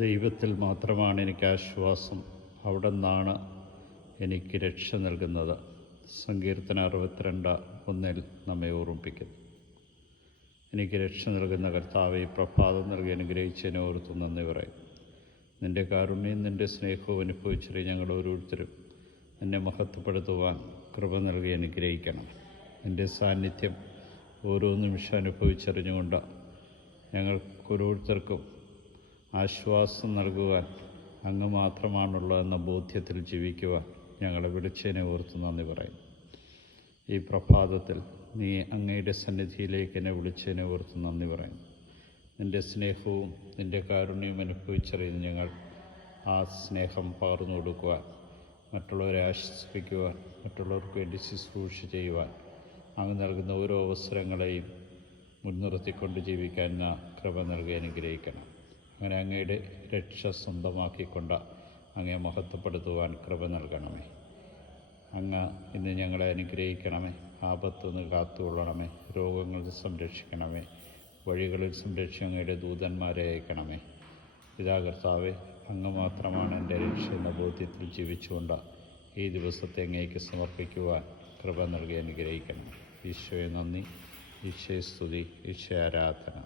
ദൈവത്തിൽ മാത്രമാണ് എനിക്ക് ആശ്വാസം. അവിടെ നിന്നാണ് എനിക്ക് രക്ഷ നൽകുന്നത്. സങ്കീർത്തനം 62:1 നമ്മെ ഓർമ്മിപ്പിക്കുന്നു. എനിക്ക് രക്ഷ നൽകുന്ന കർത്താവെ, ഈ പ്രഭാതം നൽകി അനുഗ്രഹിച്ചതിനെ ഓർത്ത് നന്ദി പറയും. നിൻ്റെ കാരുണ്യം നിൻ്റെ സ്നേഹവും അനുഭവിച്ചിട്ട് ഞങ്ങൾ ഓരോരുത്തരും നിന്നെ മഹത്വപ്പെടുത്തുവാൻ കൃപ നൽകി അനുഗ്രഹിക്കണം. നിൻ്റെ സാന്നിധ്യം ഓരോ നിമിഷം അനുഭവിച്ചറിഞ്ഞുകൊണ്ട് ഞങ്ങൾക്കോരോരുത്തർക്കും ആശ്വാസം നൽകുവാൻ അങ്ങ് മാത്രമാണുള്ളതെന്ന ബോധ്യത്തിൽ ജീവിക്കുവാൻ ഞങ്ങളെ വിളിച്ചതിനെ ഓർത്ത് നന്ദി പറയും. ഈ പ്രഭാതത്തിൽ നീ അങ്ങയുടെ സന്നിധിയിലേക്ക് എന്നെ വിളിച്ചതിനെ ഓർത്ത് നന്ദി പറയും. നിൻ്റെ സ്നേഹവും നിൻ്റെ കാരുണ്യവും അനുഭവിച്ചറിയുന്ന ഞങ്ങൾ ആ സ്നേഹം പകർന്നു കൊടുക്കുവാൻ, മറ്റുള്ളവരെ ആശ്വസിപ്പിക്കുവാൻ, മറ്റുള്ളവർക്ക് വേണ്ടി ശുശ്രൂഷ ചെയ്യുവാൻ അങ്ങ് നൽകുന്ന ഓരോ അവസരങ്ങളെയും മുൻനിർത്തിക്കൊണ്ട് ജീവിക്കാൻ കൃപ നൽകി അനുഗ്രഹിക്കണം. അങ്ങനെ അങ്ങയുടെ രക്ഷ സ്വന്തമാക്കിക്കൊണ്ട് അങ്ങയെ മഹത്വപ്പെടുത്തുവാൻ കൃപ നൽകണമേ. അങ്ങ് ഇന്ന് ഞങ്ങളെ അനുഗ്രഹിക്കണമേ. ആപത്തുനിന്ന് കാത്തുകൊള്ളണമേ. രോഗങ്ങളിൽ സംരക്ഷിക്കണമേ. വഴികളിൽ സംരക്ഷിച്ച് അങ്ങയുടെ ദൂതന്മാരെ അയക്കണമേ. ഇതാ കർത്താവേ, അങ്ങ് മാത്രമാണ് എൻ്റെ രക്ഷ എന്ന ബോധ്യത്തിൽ ജീവിച്ചുകൊണ്ട് ഈ ദിവസത്തെ അങ്ങേക്ക് സമർപ്പിക്കുവാൻ കൃപ നൽകി അനുഗ്രഹിക്കണം. ഈശോയെ നന്ദി, ഈശോയെ സ്തുതി, ഈശോയെ ആരാധന.